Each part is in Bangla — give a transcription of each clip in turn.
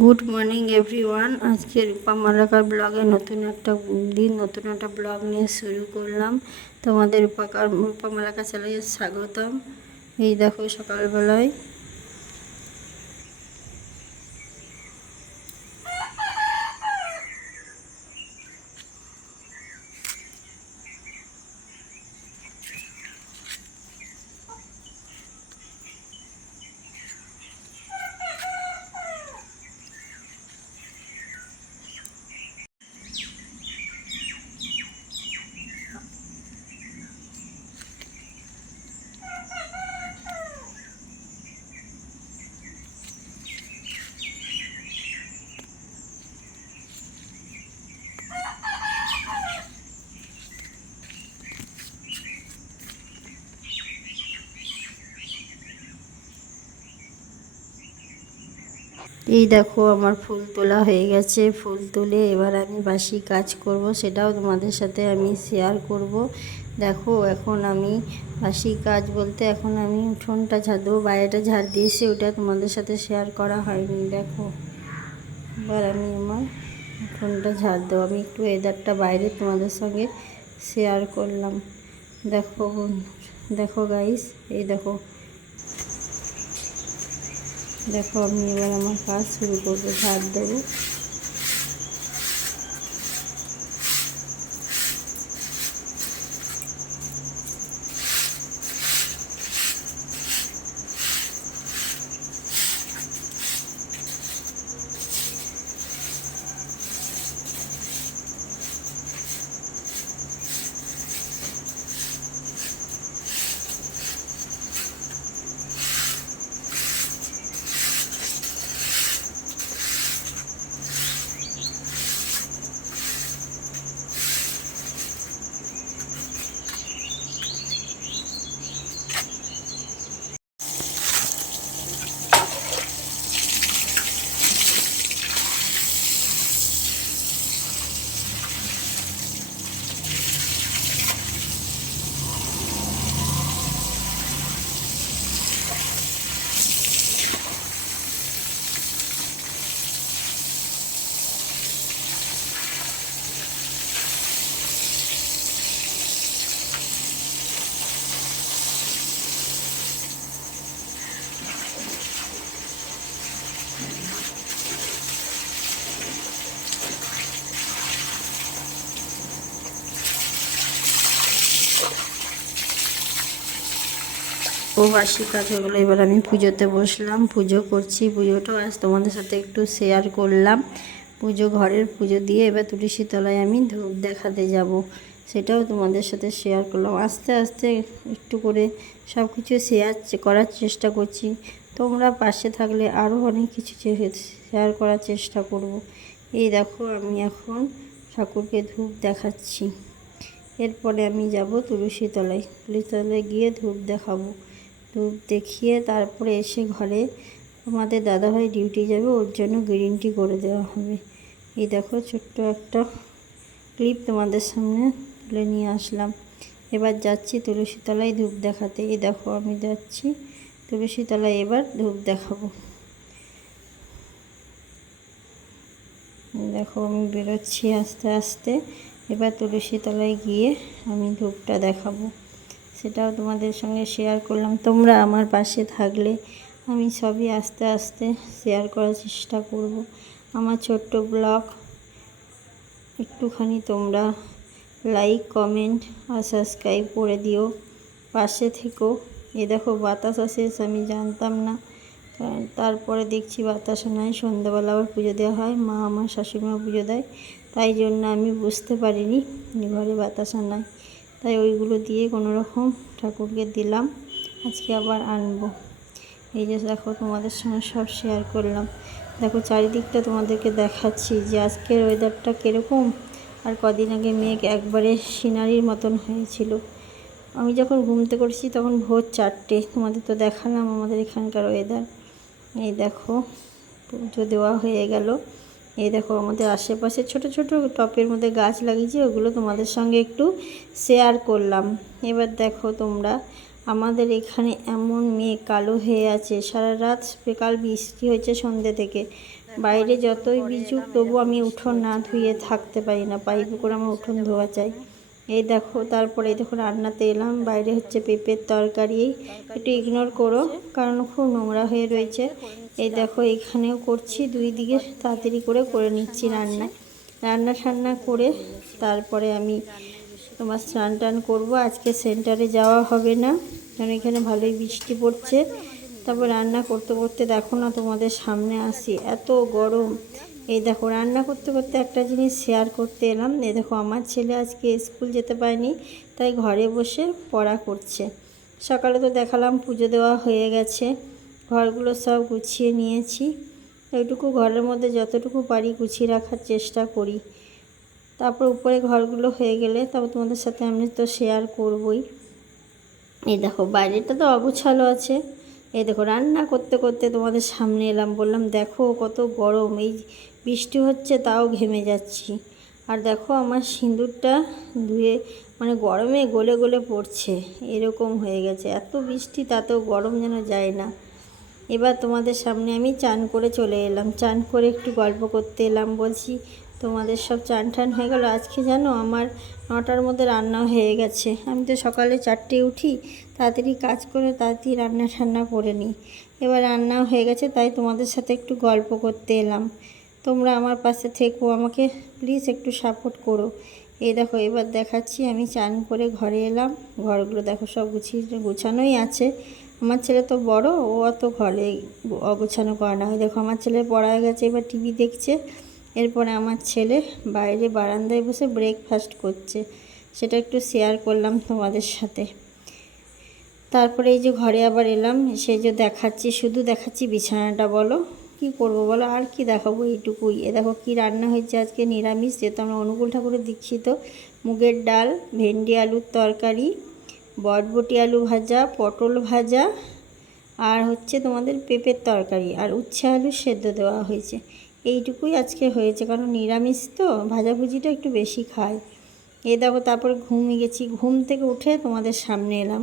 Good morning everyone. আজকে রূপা মালাকার ব্লগে নতুন একটা ব্লগ নিয়ে শুরু করলাম। তোমাদের রূপা মালাকার চ্যানেলে স্বাগতম। এই দেখো সকালবেলায় এই দেখো আমার ফুল তোলা হয়ে গেছে। ফুল তুলে এবার আমি বাসি কাজ করব, সেটাও তোমাদের সাথে আমি শেয়ার করব। দেখো এখন আমি বাসি কাজ বলতে এখন আমি উঠোনটা ঝাড় দেবো, বাইরেটা ঝাড় দিয়েছি, ওটা তোমাদের সাথে শেয়ার করা হয়নি। দেখো এবার আমি আমার উঠোনটা ঝাড় দেবো। আমি একটু ওয়েদারটা বাইরে তোমাদের সঙ্গে শেয়ার করলাম। দেখো দেখো গাইস, এই দেখো দেখো আমি এবার আমার কাজ শুরু করবো, ঝাড় দেবো। বাসি কাজ হয়ে গেলো। এবার আমি পুজোতে বসলাম, পুজো করছি। পুজোটাও আজ তোমাদের সাথে একটু শেয়ার করলাম। ঘরের পুজো দিয়ে এবার তুলসী তলায় আমি ধূপ দেখাতে যাব, সেটাও তোমাদের সাথে শেয়ার করলাম। আস্তে আস্তে একটু করে সব কিছু করার চেষ্টা করছি। তোমরা পাশে থাকলে আরও অনেক কিছু শেয়ার করার চেষ্টা করব। এই দেখো আমি এখন ঠাকুরকে ধূপ দেখাচ্ছি। এরপরে আমি যাব তুলসী তলায় গিয়ে ধূপ দেখাবো। ধূপ দেখিয়ে তারপরে এসে ঘরে আমাদের দাদাভাই ডিউটি যাবে, ওর জন্য গ্রিন টি করে দেওয়া হবে। এই দেখো ছোট্ট একটা ক্লিপ তোমাদের সামনে তুলে নিয়ে আসলাম। এবার যাচ্ছি তুলসী তলায় ধূপ দেখাতে। এই দেখো আমি যাচ্ছি তুলসী তলায়, এবার ধূপ দেখাবো। দেখো আমি বেরোচ্ছি আস্তে আস্তে। এবার তুলসী তলায় গিয়ে আমি ধূপটা দেখাবো, সেটাও তোমাদের সঙ্গে শেয়ার করলাম। তোমরা আমার পাশে থাকলে আমি সবই আস্তে আস্তে শেয়ার করার চেষ্টা করব। আমার ছোট্ট ব্লগ একটুখানি তোমরা লাইক, কমেন্ট আর সাবস্ক্রাইব করে দিও, পাশে থেকো। এ দেখো বাতাস আসে, আমি জানতাম না, তারপরে দেখছি বাতাস নয়, সন্ধ্যাবেলা আবার পুজো দেওয়া হয়। মা আমার শাশুড়িমা পুজো দেয়, তাই জন্য আমি বুঝতে পারিনি ঘরে বাতাসা নয়, তাই ওইগুলো দিয়ে কোনো রকম ঠাকুরকে দিলাম। আজকে আবার আনবো। এই যে দেখো তোমাদের সঙ্গে সব শেয়ার করলাম। দেখো চারিদিকটা তোমাদেরকে দেখাচ্ছি যে আজকের ওয়েদারটা কীরকম। আর কদিন আগে মেঘ একবারে সিনারির মতন হয়েছিল। আমি যখন ঘুমতে করেছি তখন ভোর 4টে। তোমাদের তো দেখালাম আমাদের এখানকার ওয়েদার। এই দেখো পুজো দেওয়া হয়ে গেল। এই দেখো আমাদের আশেপাশে ছোট ছোট টপের মধ্যে গাছ লাগিয়েছি, ওগুলো তোমাদের সঙ্গে একটু শেয়ার করলাম। এবার দেখো তোমরা, আমাদের এখানে এমন মেঘ কালো হয়ে আছে, সারা রাত বেকাল বৃষ্টি হয়েছে সন্ধ্যে থেকে। বাইরে যতই বিজুক তবু আমি উঠোন না ধুয়ে থাকতে পারি না, পাইপে করে আমার উঠোন ধোয়া চাই। এই দেখো, তারপরে এই দেখো রান্নাতে এলাম। বাইরে হচ্ছে পেঁপের তরকারি, একটু ইগনোর করো কারণ খুব নোংরা হয়ে রয়েছে। এই দেখো এখানেও করছি, দুই দিকে তাড়াতাড়ি করে নিচ্ছি রান্না ঠান্না করে তারপরে আমি তোমার স্নান টান করবো। আজকে সেন্টারে যাওয়া হবে না কারণ এখানে ভালোই বৃষ্টি পড়ছে। তারপর রান্না করতে করতে দেখো না, তোমাদের সামনে আসি, এত গরম। এই দেখো রান্না করতে করতে একটা জিনিস শেয়ার করতে এলাম। এই দেখো আমার ছেলে আজকে স্কুল যেতে পারেনি, তাই ঘরে বসে পড়া করছে। সকালে তো দেখালাম পুজো দেওয়া হয়ে গেছে, ঘরগুলো সব গুছিয়ে নিয়েছি। ওইটুকু ঘরের মধ্যে যতটুকু পারি গুছিয়ে রাখার চেষ্টা করি। তারপর উপরে ঘরগুলো হয়ে গেলে তারপর তোমাদের সাথে আমি তো শেয়ার করবই। এই দেখো বাইরেটা তো অগোছালো আছে। এই দেখো রান্না করতে করতে তোমাদের সামনে এলাম, বললাম দেখো কত গরম, এই বৃষ্টি হচ্ছে তাও ঘেমে যাচ্ছি। আর দেখো আমার সিঁদুরটা ধুয়ে মানে গরমে গলে গলে পড়ছে, এরকম হয়ে গেছে। এত বৃষ্টি তাতেও গরম যেন যায় না। এবার তোমাদের সামনে আমি চান করে চলে এলাম, চান করে একটু গল্প করতে এলাম। বলছি তোমাদের সব চান টান হয়ে গেল? আজকে জানো আমার 9টার মধ্যে রান্না হয়ে গেছে। আমি তো সকালে 4টে উঠি, তাড়াতাড়ি কাজ করে তাড়াতাড়ি রান্না ঠান্না করে নিই। এবার রান্না হয়ে গেছে, তাই তোমাদের সাথে একটু গল্প করতে এলাম। তোমরা আমার পাশে থেকো, আমাকে প্লিজ একটু সাপোর্ট করো। এই দেখো এবার দেখাচ্ছি, আমি চান করে ঘরে এলাম। ঘরগুলো দেখো সব গুছানোই আছে। আমার ছেলে তো বড়, ও অত ঘরে অগোছানো করে না। ওই দেখো আমার ছেলে পড়া হয়ে গেছে, এবার টিভি দেখছে। এরপরে আমার ছেলে বাইরে বারান্দায় বসে ব্রেকফাস্ট করছে, সেটা একটু শেয়ার করলাম তোমাদের সাথে। তারপরে এই যে ঘরে আবার এলাম, সেই যে দেখাচ্ছি, শুধু দেখাচ্ছি বিছানাটা। বলো কি করব বলো, আর কি দেখাবো, এইটুকুই। এ দেখো কি রান্না হয়েছে আজকে, নিরামিষ, যেহেতু আমরা অনুকূল ঠাকুরের দীক্ষিত। মুগের ডাল, ভেন্ডি আলুর তরকারি, বটবটি আলু ভাজা, পটল ভাজা, আর হচ্ছে তোমাদের পেঁপের তরকারি, আর উচ্ছে আলু সেদ্ধ দেওয়া হয়েছে। এইটুকুই আজকে হয়েছে, কারণ নিরামিষ তো ভাজাভুজিটা একটু বেশি খায়। এই দেখো তারপরে ঘুমিয়ে গেছি, ঘুম থেকে উঠে তোমাদের সামনে এলাম।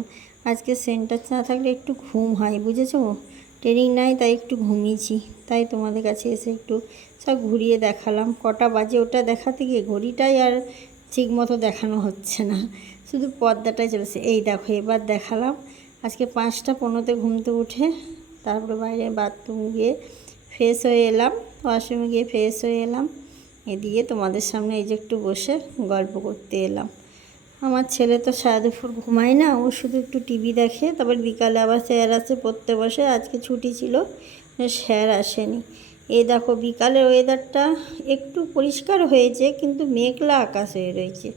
আজকে সেন্টার না থাকলে একটু ঘুম হয়, বুঝেছো, ট্রেনিং নাই, তাই একটু ঘুমিয়েছি। তাই তোমাদের কাছে এসে একটু সব ঘুরিয়ে দেখালাম। কটা বাজে ওটা দেখাতে গিয়ে ঘড়িটাই আর ঠিক মতো দেখানো হচ্ছে না, শুধু পর্দাটাই চলেছে। এই দেখো এবার দেখালাম। আজকে 5টা 15তে ঘুম থেকে উঠে তারপরে বাইরে বাথরুম গিয়ে ফ্রেশ হয়ে এলাম, ওয়াশরুমে গিয়ে ফ্রেশ হয়ে এলাম। এদিকে তোমাদের সামনে এই যে একটু বসে গল্প করতে এলাম। আমার ছেলে তো সারা দুপুর ঘুমায় না, ও শুধু একটু টিভি দেখে, তারপর বিকালে আবার স্যার আসে পড়তে বসে। আজকে ছুটি ছিল, স্যার আসেনি। এই দেখো বিকালের ওয়েদারটা একটু পরিষ্কার হয়েছে, কিন্তু মেঘলা আকাশ হয়ে রয়েছে।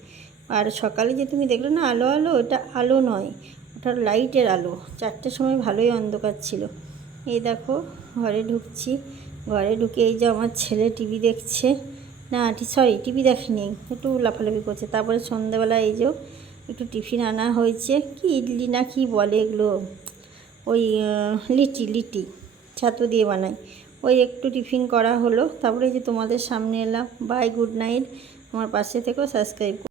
আর সকালে যে তুমি দেখলে না আলো আলো, ওটা আলো নয়, ওটা লাইটের আলো। 4টের সময় ভালোই অন্ধকার ছিল। এই দেখো ঘরে ঢুকছি, ঘরে ঢুকে এই যে আমার ছেলে টিভি দেখছে, না টিভি দেখেনি, একটু লাফালাফি করছে। তারপরে সন্ধ্যাবেলা এই যে একটু টিফিন আনা হয়েছে, কি ইডলি না কি বলে এগুলো, ওই লিটি ছাতু দিয়ে বানাই, ওই একটু টিফিন করা হলো। তারপরে এই যে তোমাদের সামনে এলাম। Bye, good night. আমার পাশে থেকেও সাবস্ক্রাইব